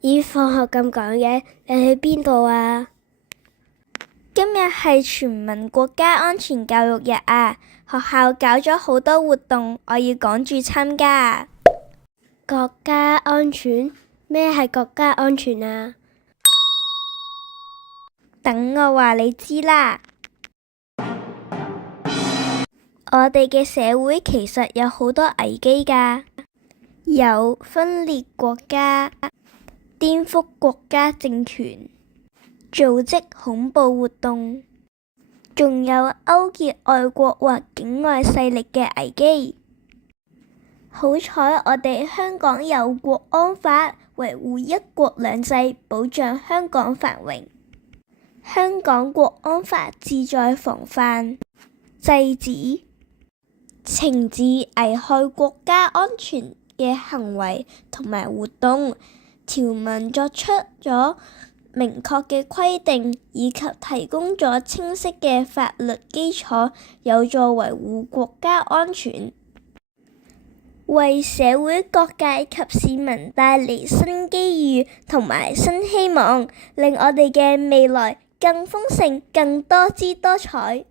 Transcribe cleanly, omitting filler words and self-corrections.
咦，放學咁趕嘅，你去邊度啊？今日係全民國家安全教育日啊！學校搞咗好多活動，我要趕住參加。國家安全？咩係國家安全啊？等我話你知啦。我哋嘅社會其實有好多危機㗎，有分裂國家、顛覆國家政權、組織恐怖活動，仲有勾結外國或境外勢力嘅危機。好彩我哋香港有國安法維護一國兩制，保障香港繁榮。香港國安法旨在防範、制止、懲治危害國家安全嘅行為同埋活動，條文作出咗明確嘅規定，以及提供咗清晰嘅法律基礎，有助維護國家安全，為社會各界及市民帶嚟新機遇同埋新希望，令我哋嘅未來更豐盛、更多姿多彩。